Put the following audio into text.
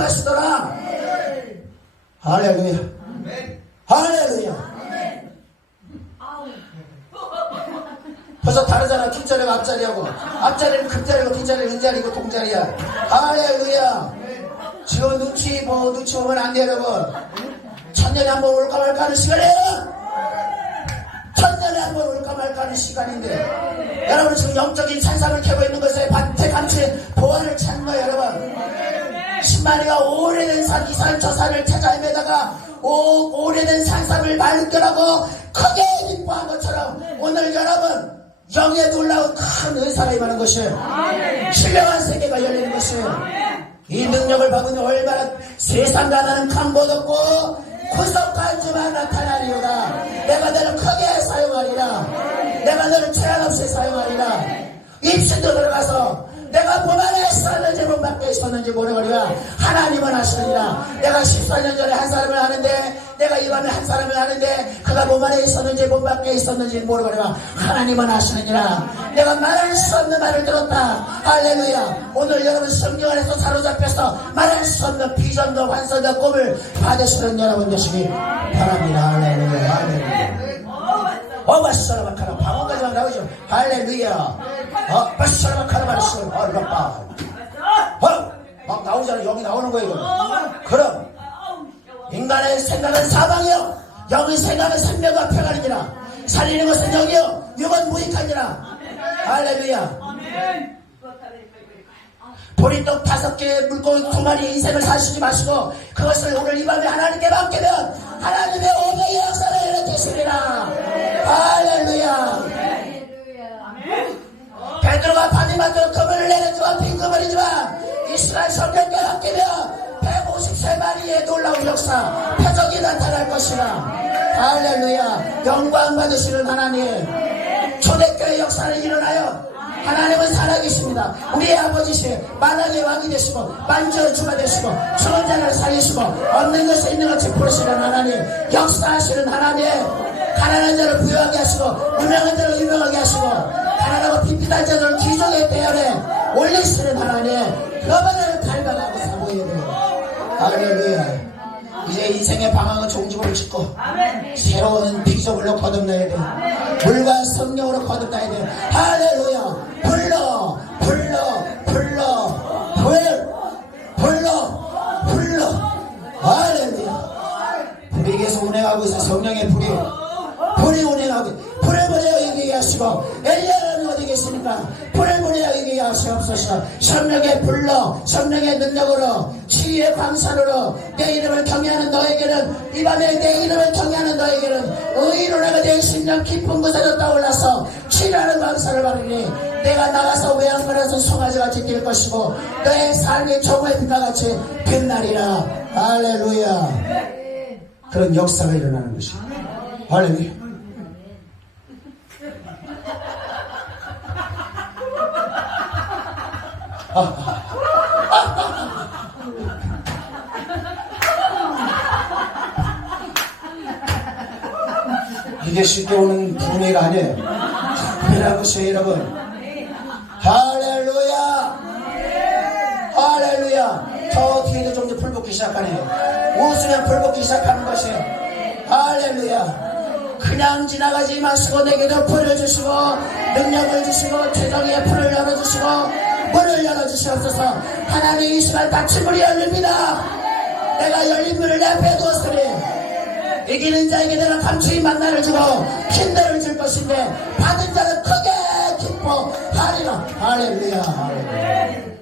기뻐하시더라. 할렐루야. 할렐루야. 벌써 다르잖아. 뒷자리가 앞자리하고. 앞자리는 급자리고 뒷자리는 은자리고 동자리야. 할렐루야. 지금 눈치, 뭐, 눈치 보면 안 돼, 여러분. 천년에 한 번 올까 말까 하는 시간이에요. 천년에 한 번 올까 말까 하는 시간인데. 여러분 지금 영적인 산삼을 캐고 있는 것에 반태감치 보안을 찾는 거예요, 여러분. 신만이가 오래된 산, 이 산, 저 산을 찾아 헤매다가 오, 오래된 산삼을 발견하고 크게 기뻐한 것처럼 오늘 여러분 영에 놀라운 큰 은사가 임하는 것이에요. 신령한 세계가 열리는 것이에요. 이 능력을 받으면 얼마나 세상과 나는 강복 없고 구속하지만 나타나리로다. 내가 너를 크게 사용하리라. 내가 너를 제한 없이 사용하리라. 입신도 들어가서 내가 몸 안에 있었는지 몸 밖에 있었는지 모르거니와 하나님은 아시느니라. 내가 14년 전에 한 사람을 아는데 내가 이 밤에 한 사람을 아는데 그가 몸 안에 있었는지 몸 밖에 있었는지 모르거니와 하나님은 아시느니라. 내가 말할 수 없는 말을 들었다. 할렐루야. 오늘 여러분 성경 안에서 사로잡혀서 말할 수 없는 비전도 환선도 꿈을 받으시는 여러분 되시기 바랍니다. 할렐루야. 할렐루야. 어바시라마카라. 방언까지만 나오죠. 할렐루야. 어 바시라마카라 나오는 거예요 그럼. 인간의 생각은 사방이요. 영의 생각은 생명과 평안이니라. 살리는 것은 영이요. 육은 무익하니라. 할렐루야. 보리떡 다섯 개 물고기 두 마리 인생을 사시지 마시고 그것을 오늘 이 밤에 하나님께 맡기면 하나님의 오병의 역사를 성령께 맡기면 150세 마리의 놀라운 역사 표적이 나타날 것이라. 할렐루야. 영광 받으시는 하나님. 초대교회 역사를 일어나요. 하나님은 살아계십니다. 우리의 아버지시 만왕의 왕이 되시고 만주의 주가 되시고 죽은 자를 살리시고 없는 것이 있는 것을 부르시는 하나님 역사하시는 하나님. 가난한 자를 부유하게 하시고 유명한 자를 유명하게 하시고 가난하고 빈빈한 자들을 기적의 대열에 올리시는 하나님. 그분을 할렐루야 이제 인생의 방황은 종지부를 짓고 새로운 비전으로 거듭나야 돼. 물과 성령으로 거듭나야 돼. 할렐루야. 불러, 불러, 불러, 불, 불러, 불러. 할렐루야. 불이 계속 운행하고 있어. 성령의 불이. 불이 운행하고 불을 보내어 이기게 하시고 엘리야는 불을 보내어 이기게 하시옵소서. 성령의 불로 성령의 능력으로 치유의 광산으로 내 이름을 경외하는 너에게는 이 밤에 내 이름을 경외하는 너에게는 의로 내가 내 심령 깊은 곳에서 떠올라서 치유하는 광산을 바르니 내가 나가서 외양간에서 송아지같이 뛸 것이고 너의 삶이 종의 빛과 같이 빛나리라. 할렐루야. 그런 역사가 일어나는 것이야 할렐루야 이게 쉽게 오는 분위기가 아니에요. 특별한 것이에요, 여러분. 할렐루야! 할렐루야! 저 뒤에도 좀 이제 불 붙기 시작하네. 웃으면 불 붙기 시작하는 것이에요. 할렐루야! 그냥 지나가지 마시고 내게도 불을 주시고 능력을 주시고 최정의 불을 열어주시고 문을 열어주시옵소서. 하나님 이 시간 닫힌 문이 열립니다. 내가 열린 문을 내 앞에 두었으니 이기는 자에게 내가 감추인 만나를 주고 힘들을 줄 것인데 받은 자는 크게 기뻐하리라. 할렐루야 할렐루야